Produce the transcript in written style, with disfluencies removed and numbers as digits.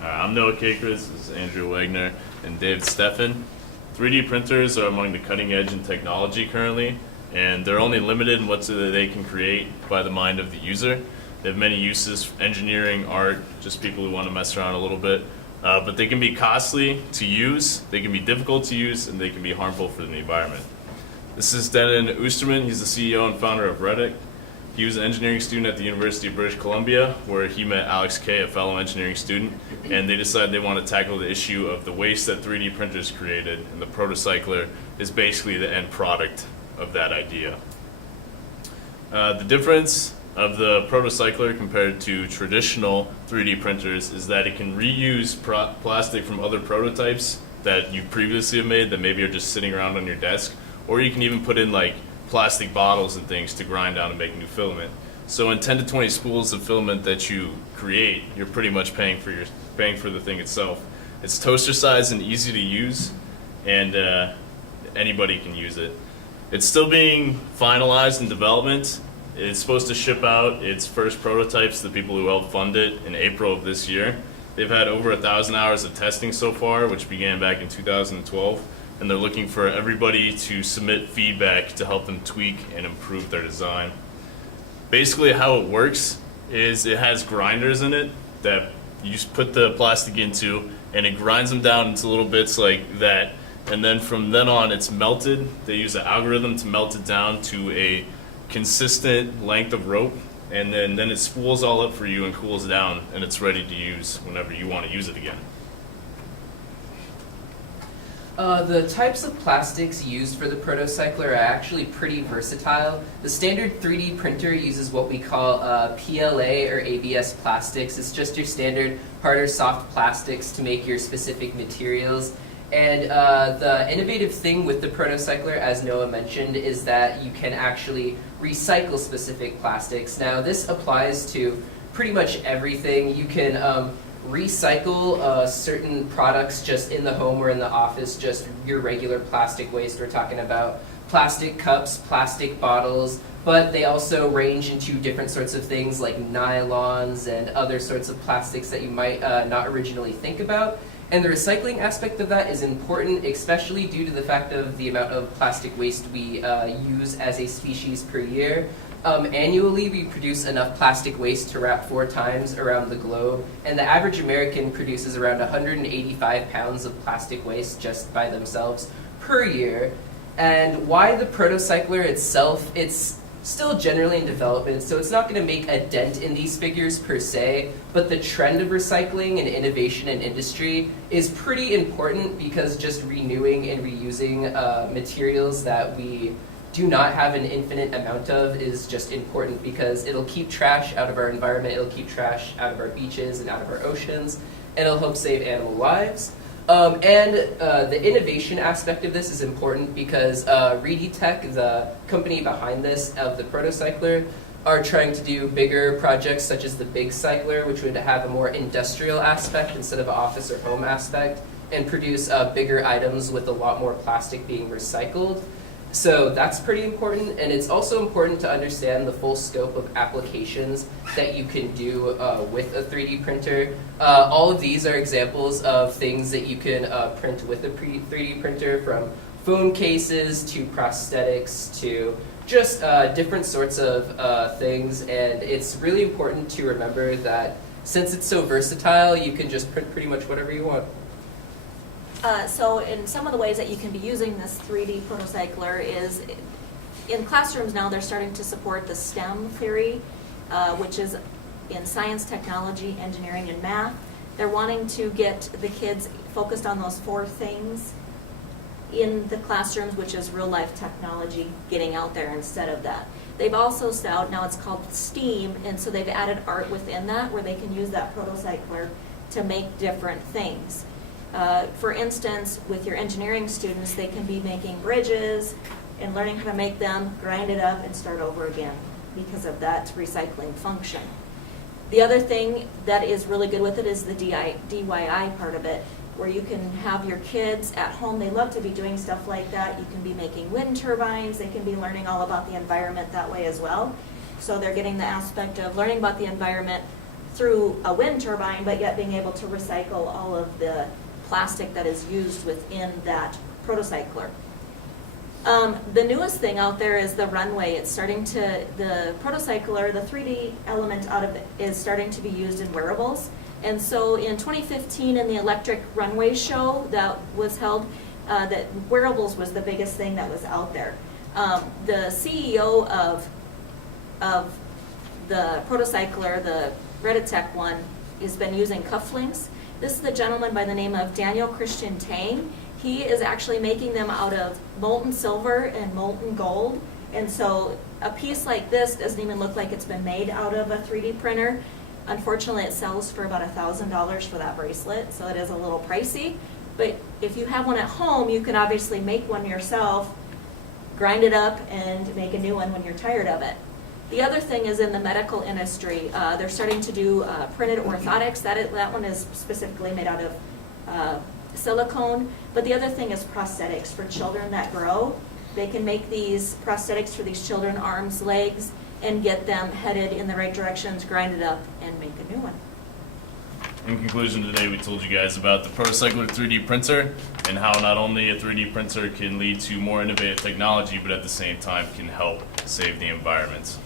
I'm Noah Caker, this is Andrea Wagner, and David Steffen. 3D printers are among the cutting edge in technology currently, and they're only limited in what they can create by the mind of the user. They have many uses, engineering, art, just people who want to mess around a little bit. But they can be costly to use, they can be difficult to use, and they can be harmful for the environment. This is Denon Oosterman. He's the CEO and founder of Reddit. He was an engineering student at the University of British Columbia, where he met Alex Kay, a fellow engineering student, and they decided they want to tackle the issue of the waste that 3D printers created, and the Protocycler is basically the end product of that idea. The difference of the Protocycler compared to traditional 3D printers is that it can reuse plastic from other prototypes that you previously have made that maybe are just sitting around on your desk, or you can even put in like plastic bottles and things to grind down and make new filament. So in 10 to 20 spools of filament that you create, you're pretty much paying for the thing itself. It's toaster sized and easy to use, and anybody can use it. It's still being finalized in development. It's supposed to ship out its first prototypes to the people who helped fund it in April of this year. They've had over 1,000 hours of testing so far, which began back in 2012. And they're looking for everybody to submit feedback to help them tweak and improve their design. Basically how it works is it has grinders in it that you just put the plastic into, and it grinds them down into little bits like that, and then from then on it's melted. They use an algorithm to melt it down to a consistent length of rope, and then it spools all up for you and cools down, and it's ready to use whenever you want to use it again. The types of plastics used for the Protocycler are actually pretty versatile. The standard 3D printer uses what we call PLA or ABS plastics. It's just your standard hard or soft plastics to make your specific materials. And the innovative thing with the Protocycler, as Noah mentioned, is that you can actually recycle specific plastics. Now this applies to pretty much everything. You can recycle certain products just in the home or in the office, just your regular plastic waste. We're talking about plastic cups, plastic bottles, but they also range into different sorts of things like nylons and other sorts of plastics that you might not originally think about. And the recycling aspect of that is important, especially due to the fact of the amount of plastic waste we use as a species per year. Annually, we produce enough plastic waste to wrap 4 times around the globe, and the average American produces around 185 pounds of plastic waste just by themselves per year. And why the Protocycler itself, it's still generally in development, so it's not going to make a dent in these figures per se, but the trend of recycling and innovation in industry is pretty important, because just renewing and reusing materials that we do not have an infinite amount of is just important, because it'll keep trash out of our environment, it'll keep trash out of our beaches and out of our oceans, and it'll help save animal lives. The innovation aspect of this is important because Reditech, the company behind this, of the Protocycler, are trying to do bigger projects such as the Big Cycler, which would have a more industrial aspect instead of an office or home aspect, and produce bigger items with a lot more plastic being recycled. So that's pretty important, and it's also important to understand the full scope of applications that you can do with a 3D printer. All of these are examples of things that you can print with a 3D printer, from phone cases to prosthetics to just different sorts of things, and it's really important to remember that since it's so versatile, you can just print pretty much whatever you want. So in some of the ways that you can be using this 3D Protocycler is, in classrooms now they're starting to support the STEM theory, which is in science, technology, engineering, and math. They're wanting to get the kids focused on those 4 things in the classrooms, which is real life technology getting out there instead of that. They've also said, now it's called STEAM, and so they've added art within that, where they can use that Protocycler to make different things. For instance, with your engineering students, they can be making bridges and learning how to make them, grind it up, and start over again because of that recycling function. The other thing that is really good with it is the DIY part of it, where you can have your kids at home. They love to be doing stuff like that. You can be making wind turbines. They can be learning all about the environment that way as well. So they're getting the aspect of learning about the environment, through a wind turbine, but yet being able to recycle all of the plastic that is used within that protocycler. The newest thing out there is the runway. It's starting to, the protocycler, the 3D element out of it is starting to be used in wearables. And so in 2015 in the electric runway show that was held, that wearables was the biggest thing that was out there. The CEO of the Protocycler, the Reditech one, has been using cufflinks. This is the gentleman by the name of Daniel Christian Tang. He is actually making them out of molten silver and molten gold. And so a piece like this doesn't even look like it's been made out of a 3D printer. Unfortunately, it sells for about $1,000 for that bracelet, so it is a little pricey. But if you have one at home, you can obviously make one yourself, grind it up, and make a new one when you're tired of it. The other thing is in the medical industry. They're starting to do printed orthotics. That one is specifically made out of silicone. But the other thing is prosthetics for children that grow. They can make these prosthetics for these children, arms, legs, and get them headed in the right directions, grind it up, and make a new one. In conclusion, today we told you guys about the Protocycler 3D printer and how not only a 3D printer can lead to more innovative technology, but at the same time can help save the environment.